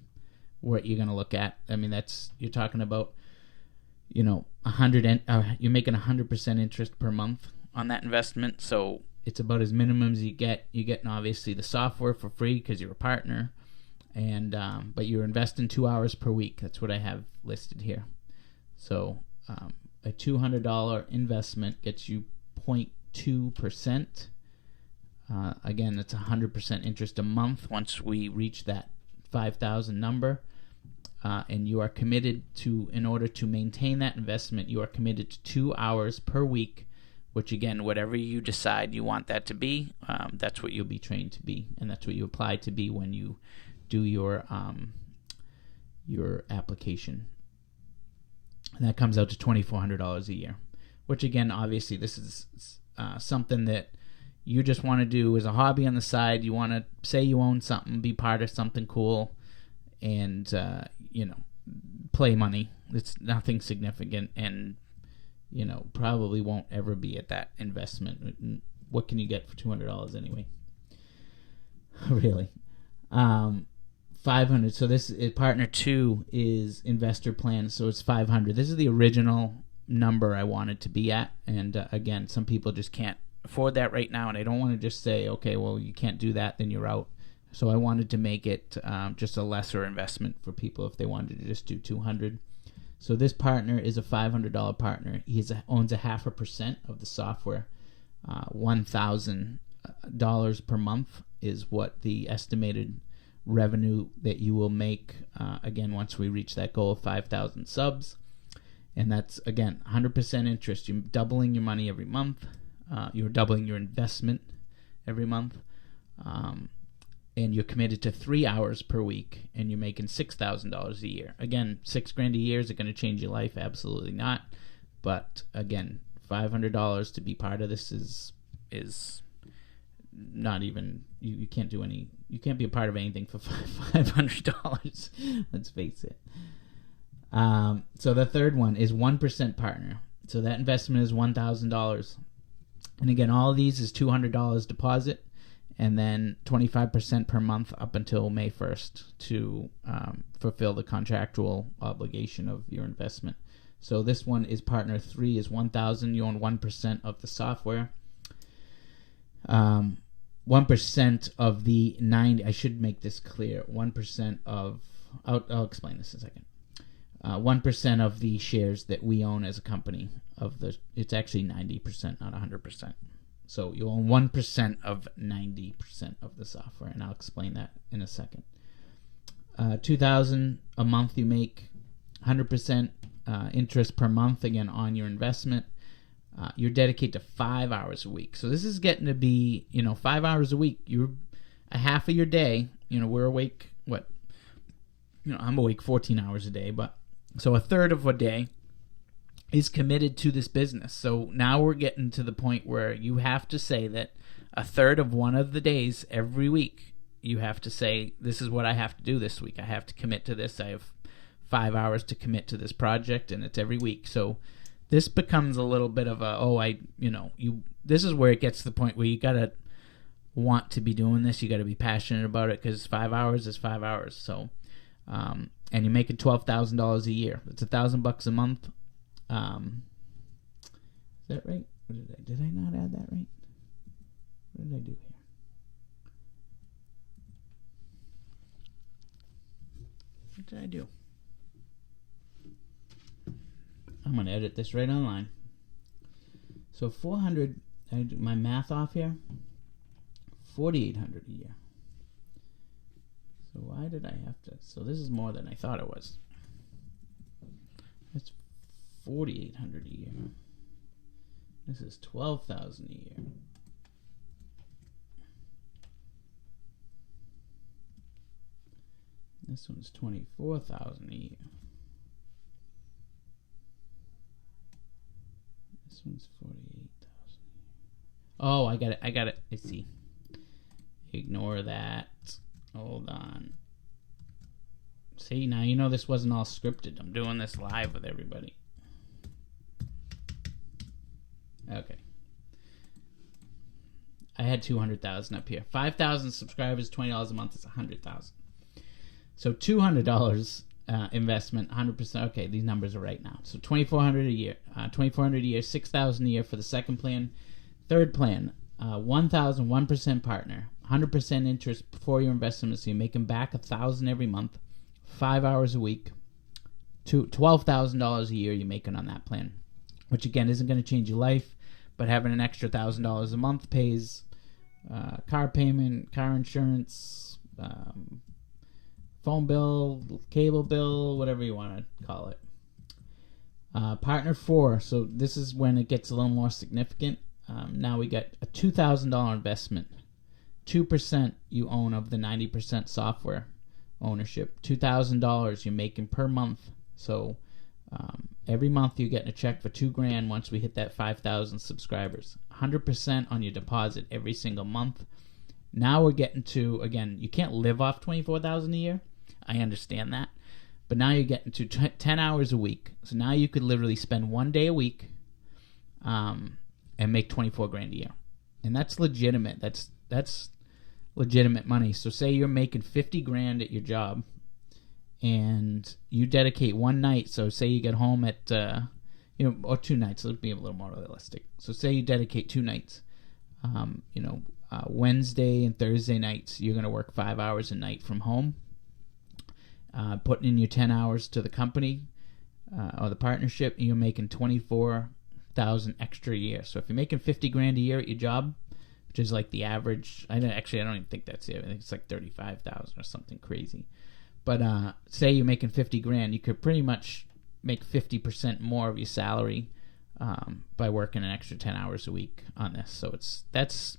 what you're going to look at. I mean, you're talking about, you're making 100% interest per month on that investment. So it's about as minimum as you get. You're getting obviously the software for free because you're a partner, and but you're investing 2 hours per week. That's what I have listed here. So a $200 investment gets you 0.2%. Again, that's 100% interest a month once we reach that 5,000 number. And you are committed to, in order to maintain that investment, you are committed to 2 hours per week, which again, whatever you decide you want that to be, that's what you'll be trained to be, and that's what you apply to be when you do your application. And that comes out to $2,400 a year, which again, obviously, this is something that you just want to do as a hobby on the side. You want to say you own something, be part of something cool, and play money. It's nothing significant, and probably won't ever be at that investment. What can you get for $200 anyway? Really? 500. So this is partner 2 is investor plan. So it's 500. This is the original number I wanted to be at, and again, some people just can't afford that right now, and I don't want to just say, okay, well, you can't do that, then you're out. So I wanted to make it just a lesser investment for people if they wanted to just do 200. So this partner is a $500 partner. He owns 0.5% of the software. $1,000 per month is what the estimated revenue that you will make, again, once we reach that goal of 5,000 subs. And that's, again, 100% interest. You're doubling your money every month. you're doubling your investment every month. And you're committed to 3 hours per week, and you're making $6,000 a year. Again, $6,000 a year, is it going to change your life? Absolutely not. But again, $500 to be part of this is not even, you can't do any, you can't be a part of anything for $500. Let's face it. So the third one is 1% partner. So that investment is $1,000. And again, all of these is $200 deposit, and then 25% per month up until May 1st to fulfill the contractual obligation of your investment. So this one is partner 3 is $1,000. You own 1% of the software. 1% of the 90. I should make this clear. 1% of. I'll explain this in a second. 1% of the shares that we own as a company it's actually 90%, not 100%. So you own 1% of 90% of the software, and I'll explain that in a second. $2,000 a month you make, 100% interest per month again on your investment. You're dedicated to 5 hours a week. So this is getting to be 5 hours a week. You're a half of your day. We're awake. I'm awake 14 hours a day, but so a third of a day is committed to this business. So now we're getting to the point where you have to say that a third of one of the days every week, you have to say, this is what I have to do this week. I have to commit to this. I have 5 hours to commit to this project, and it's every week. So this becomes a little bit of this is where it gets to the point where you got to want to be doing this. You got to be passionate about it, because 5 hours is 5 hours. So, and you're making $12,000 a year. It's $1,000 a month. Is that right? Did I not add that right? What did I do here? What did I do? I'm going to edit this right online. So 400, I do my math off here. 4,800 a year. So why did I have to? So this is more than I thought it was. That's 4,800 a year. This is 12,000 a year. This one's 24,000 a year. This one's 48,000. Oh, I got it. I see. Ignore that. Hold on. See, now this wasn't all scripted. I'm doing this live with everybody. Okay. I had 200,000 up here. 5,000 subscribers, $20 a month is 100,000. So $200 investment, 100%. Okay, these numbers are right now. So $2,400 a year. $2,400 a year, $6,000 a year for the second plan. Third plan, 1,000, 1% partner, 100% interest before your investment. So you're making back $1,000 every month, 5 hours a week, $12,000 a year you're making on that plan, which again isn't going to change your life, but having an extra $1,000 a month pays car payment, car insurance, phone bill, cable bill, whatever you want to call it. Partner 4, so this is when it gets a little more significant. Now we got a $2,000 investment. 2% you own of the 90% software ownership. $2,000 you're making per month. So every month you're getting a check for $2,000 once we hit that 5,000 subscribers. 100% on your deposit every single month. Now we're getting to, again, you can't live off $24,000 a year. I understand that. But now you're getting to 10 hours a week. So now you could literally spend 1 day a week and make $24,000 a year. And that's legitimate. That's legitimate money. So say you're making $50,000 at your job and you dedicate one night. So say you get home at, or 2 nights. Let's be a little more realistic. So say you dedicate 2 nights. Wednesday and Thursday nights, you're going to work 5 hours a night from home. Putting in your 10 hours to the company or the partnership, you're making $24,000 extra a year. So if you're making $50,000 a year at your job, which is like the average, I don't even think that's it. I think it's like $35,000 or something crazy. But say you're making $50,000, you could pretty much make 50% more of your salary by working an extra 10 hours a week on this. So that's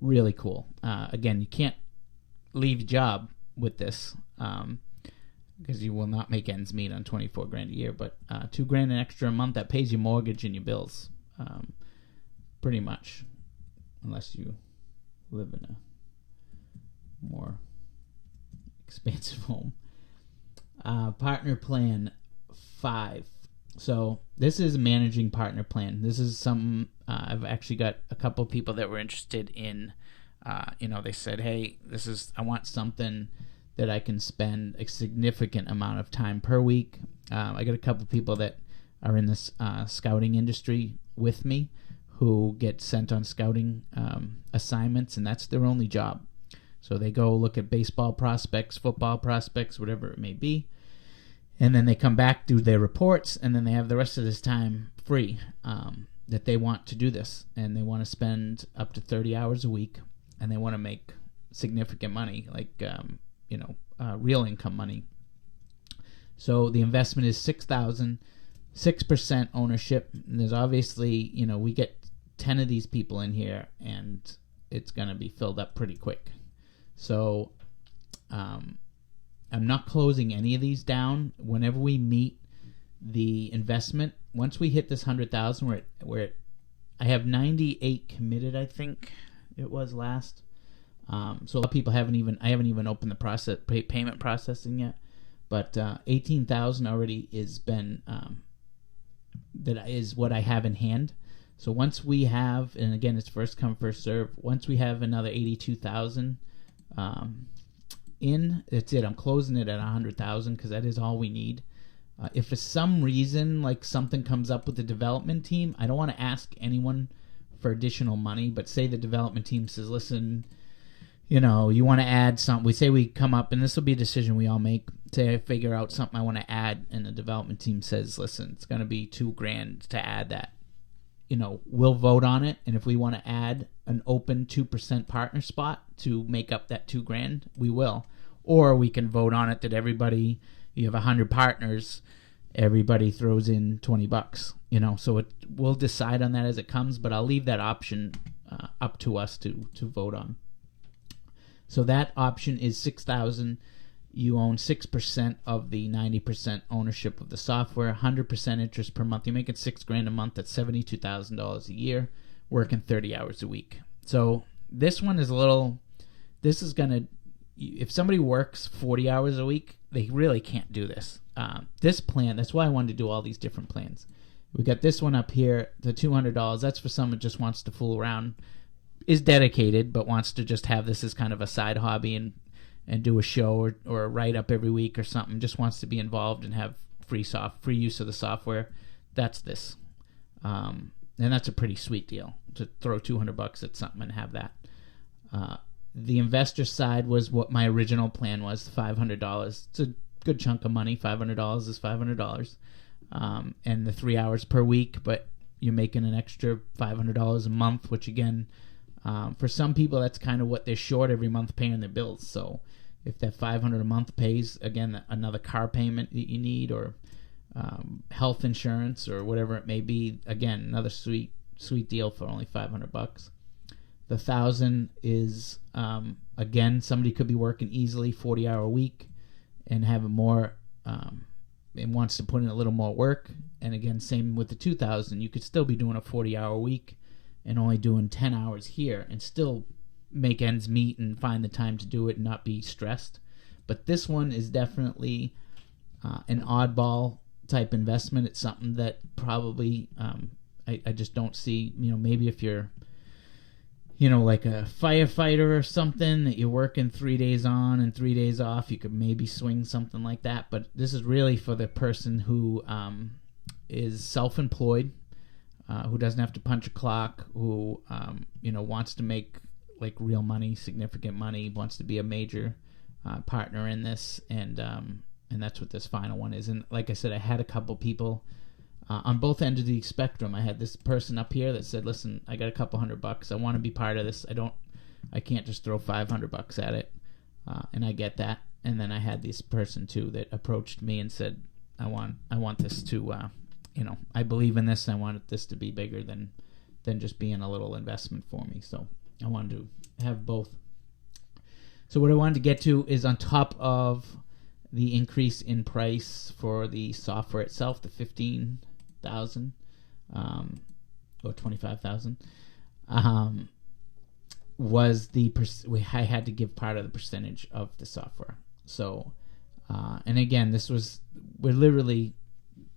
really cool. Again, you can't leave your job with this because you will not make ends meet on 24 grand a year. But $2 grand an extra a month, that pays your mortgage and your bills, pretty much, unless you live in a more expansive home. Partner plan 5. So this is a managing partner plan. This is something I've actually got a couple people that were interested in. They said, hey, I want something that I can spend a significant amount of time per week. I got a couple people that are in this scouting industry with me who get sent on scouting assignments, and that's their only job. So they go look at baseball prospects, football prospects, whatever it may be, and then they come back, do their reports, and then they have the rest of this time free that they want to do this, and they want to spend up to 30 hours a week, and they want to make significant money, like real income money. So the investment is $6,000, 6% ownership. And there's obviously, we get 10 of these people in here, and it's going to be filled up pretty quick. So I'm not closing any of these down. Whenever we meet the investment, once we hit this 100,000, I have 98 committed, I think it was last. So a lot of people I haven't even opened the payment processing yet, but 18,000 already is been that is what I have in hand. So once we have, and again it's first come first serve, once we have another 82,000 that's it. I'm closing it at 100,000 because that is all we need. If for some reason like something comes up with the development team, I don't want to ask anyone for additional money, but say the development team says, listen, you want to add something. We say we come up, and this will be a decision we all make. Say I figure out something I want to add, and the development team says, listen, it's going to be $2 grand to add that. We'll vote on it, and if we want to add an open 2% partner spot to make up that $2 grand, we will. Or we can vote on it that everybody, you have 100 partners, everybody throws in $20. So we'll decide on that as it comes, but I'll leave that option up to us to vote on. So that option is $6,000. You own 6% of the 90% ownership of the software, 100% interest per month. You're making $6 grand a month. That's $72,000 a year, working 30 hours a week. So this one is if somebody works 40 hours a week, they really can't do this. This plan, that's why I wanted to do all these different plans. We got this one up here, the $200. That's for someone who just wants to fool around, is dedicated, but wants to just have this as kind of a side hobby and do a show or a write-up every week or something, just wants to be involved and have free use of the software. That's this. And that's a pretty sweet deal to throw $200 at something and have that. The investor side was what my original plan was, $500. It's a good chunk of money. $500 is $500. And the 3 hours per week, but you're making an extra $500 a month, which again, for some people, that's kind of what they're short every month paying their bills. So if that $500 a month pays, again, another car payment that you need, or health insurance, or whatever it may be, again, another sweet deal for only $500. The 1,000 is, again, somebody could be working easily 40-hour week and have more, and wants to put in a little more work. And again, same with the 2,000. You could still be doing a 40-hour week and only doing 10 hours here and still make ends meet and find the time to do it and not be stressed. But this one is definitely an oddball type investment. It's something that probably I just don't see. Maybe if you're like a firefighter or something that you're working 3 days on and 3 days off, you could maybe swing something like that. But this is really for the person who is self-employed, who doesn't have to punch a clock, who wants to make like real money, significant money, wants to be a major partner in this, and that's what this final one is. And like I said, I had a couple people on both ends of the spectrum. I had this person up here that said, listen, I got a couple $100. I want to be part of this. I can't just throw $500 at it. And I get that. And then I had this person too that approached me and said, I want this to I believe in this, and I wanted this to be bigger than just being a little investment for me. So I wanted to have both. So what I wanted to get to is, on top of the increase in price for the software itself, the $15,000 or $25,000, was I had to give part of the percentage of the software. So, and again, we're literally,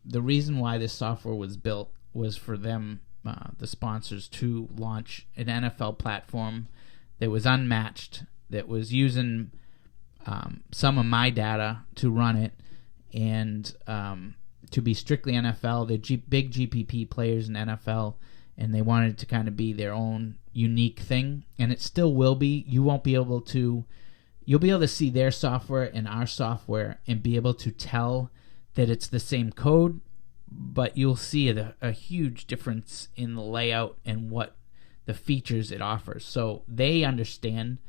the reason why this software was built was for them, the sponsors, to launch an NFL platform that was unmatched, that was using some of my data to run it, and to be strictly NFL. They're big GPP players in NFL, and they wanted to kind of be their own unique thing, and it still will be. You'll be able to see their software and our software and be able to tell that it's the same code, but you'll see a huge difference in the layout and what the features it offers. So they understand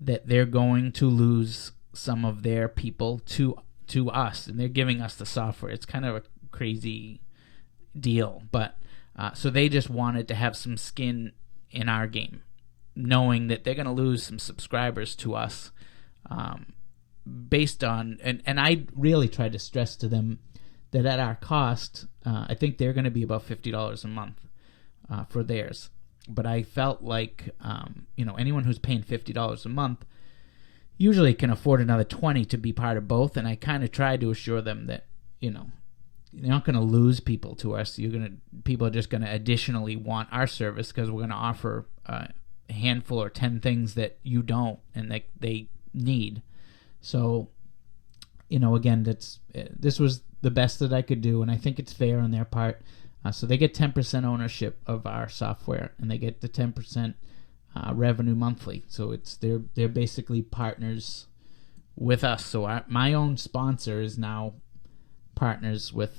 that they're going to lose some of their people to us, and they're giving us the software. It's kind of a crazy deal, but so they just wanted to have some skin in our game, knowing that they're going to lose some subscribers to us, based on, and I really tried to stress to them that at our cost, I think they're going to be about $50 a month for theirs. But I felt like, anyone who's paying $50 a month usually can afford another $20 to be part of both. And I kind of tried to assure them that, you're not going to lose people to us. People are just going to additionally want our service, because we're going to offer a handful or 10 things that you don't and that they need. So, again, this was the best that I could do, and I think it's fair on their part. So they get 10% ownership of our software, and they get the 10% revenue monthly. So they're basically partners with us. So my own sponsor is now partners with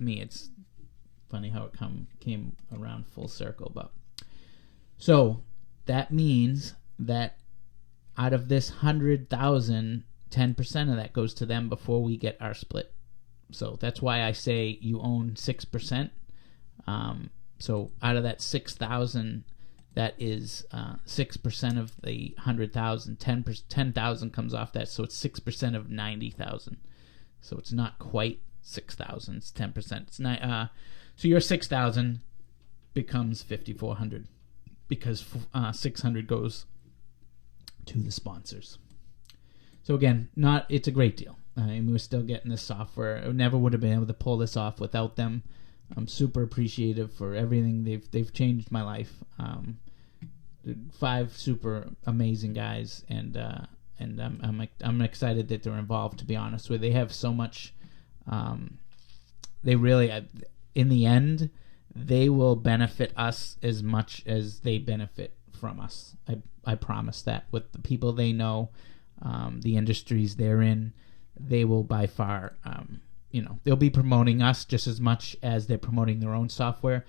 me. It's funny how it came around full circle. But so that means that out of this 100,000, 10% of that goes to them before we get our split. So that's why I say you own 6%. So out of that 6,000, that is 6% of the 100,000. 10,000 comes off that, so it's 6% of 90,000. So it's not quite 6,000. It's 10%. It's not. So your 6,000 becomes 5,400 because 600 goes to the sponsors. So again, it's a great deal. And we're still getting this software. I never would have been able to pull this off without them. I'm super appreciative for everything. They've changed my life. 5 super amazing guys, and I'm excited that they're involved. To be honest with you, they have so much. They really, in the end, they will benefit us as much as they benefit from us. I promise that. With the people they know, the industries they're in, they will by far, they'll be promoting us just as much as they're promoting their own software.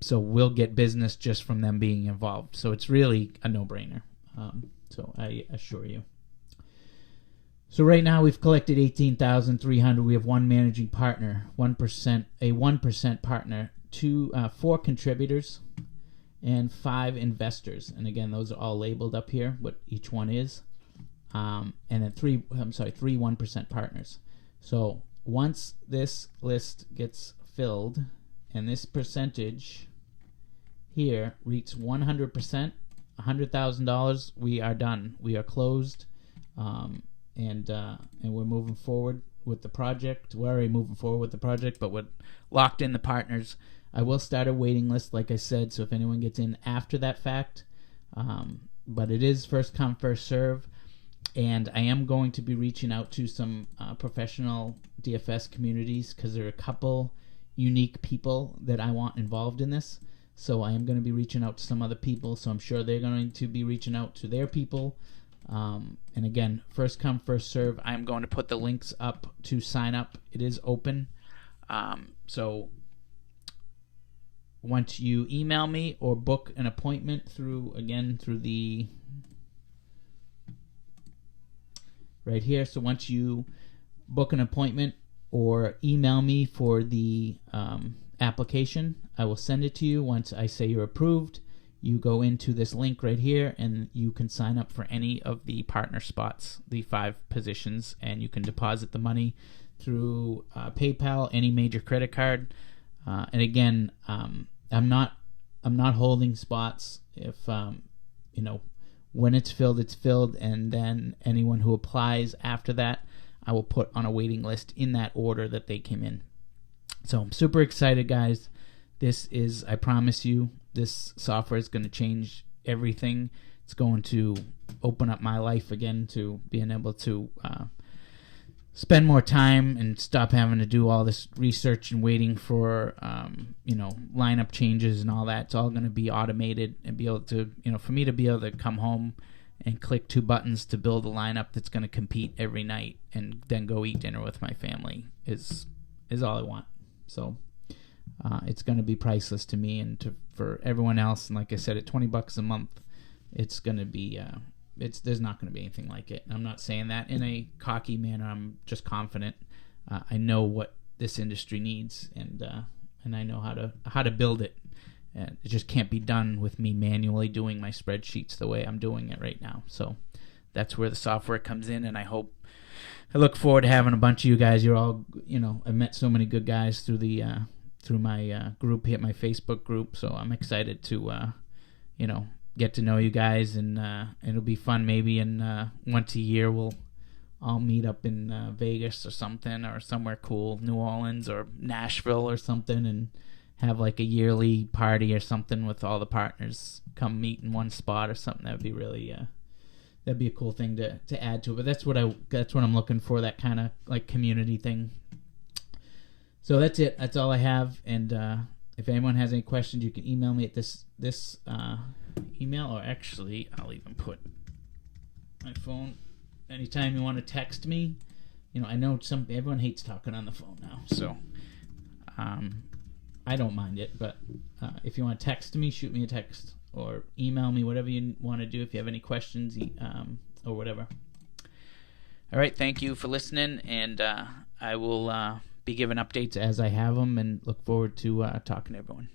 So we'll get business just from them being involved. So it's really a no-brainer. So I assure you. So right now we've collected $18,300. We have 1 managing partner, 1%, a 1% partner, 4 contributors, and 5 investors. And again, those are all labeled up here, what each one is. And then 3 1% partners. So once this list gets filled and this percentage here reaches 100%, $100,000, we are done. We are closed, and we're moving forward with the project. We're already moving forward with the project, but we're locked in the partners. I will start a waiting list, like I said, so if anyone gets in after that fact, but it is first come, first serve. And I am going to be reaching out to some professional DFS communities, because there are a couple unique people that I want involved in this. So I am going to be reaching out to some other people. So I'm sure they're going to be reaching out to their people. And again, first come, first serve. I'm going to put the links up to sign up. It is open. So once you email me or book an appointment through the right here. So once you book an appointment or email me for the application. I will send it to you. Once I say you're approved, you go into this link right here and you can sign up for any of the partner spots, the 5 positions, and you can deposit the money through PayPal, any major credit card. And again, I'm not holding spots. If when it's filled, and then anyone who applies after that, I will put on a waiting list in that order that they came in. So I'm super excited, guys. This is, I promise you, this software is going to change everything. It's going to open up my life again to being able to spend more time and stop having to do all this research and waiting for lineup changes and all that. It's all going to be automated and be able to, for me to be able to come home and click 2 buttons to build a lineup that's going to compete every night and then go eat dinner with my family is all I want. So it's going to be priceless to me and for everyone else. And like I said, at $20 a month, it's going to be there's not going to be anything like it. I'm not saying that in a cocky manner. I'm just confident. I know what this industry needs, and I know how to build it. And it just can't be done with me manually doing my spreadsheets the way I'm doing it right now. So that's where the software comes in, and I look forward to having a bunch of you guys. You're all, I met so many good guys through the through my group here, my Facebook group. So I'm excited to get to know you guys, and it'll be fun. Maybe in once a year we'll all meet up in Vegas or something, or somewhere cool, New Orleans or Nashville or something, and have like a yearly party or something with all the partners come meet in one spot or something. That would be really that'd be a cool thing to add to it. But that's what I'm looking for, that kind of like community thing. So that's it. That's all I have. And if anyone has any questions, you can email me at this email, or actually I'll even put my phone. Anytime you want to text me, I know everyone hates talking on the phone now, so I don't mind it. But if you want to text me, shoot me a text or email me, whatever you want to do. If you have any questions or whatever. All right, thank you for listening, and I will be giving updates as I have them, and look forward to talking to everyone.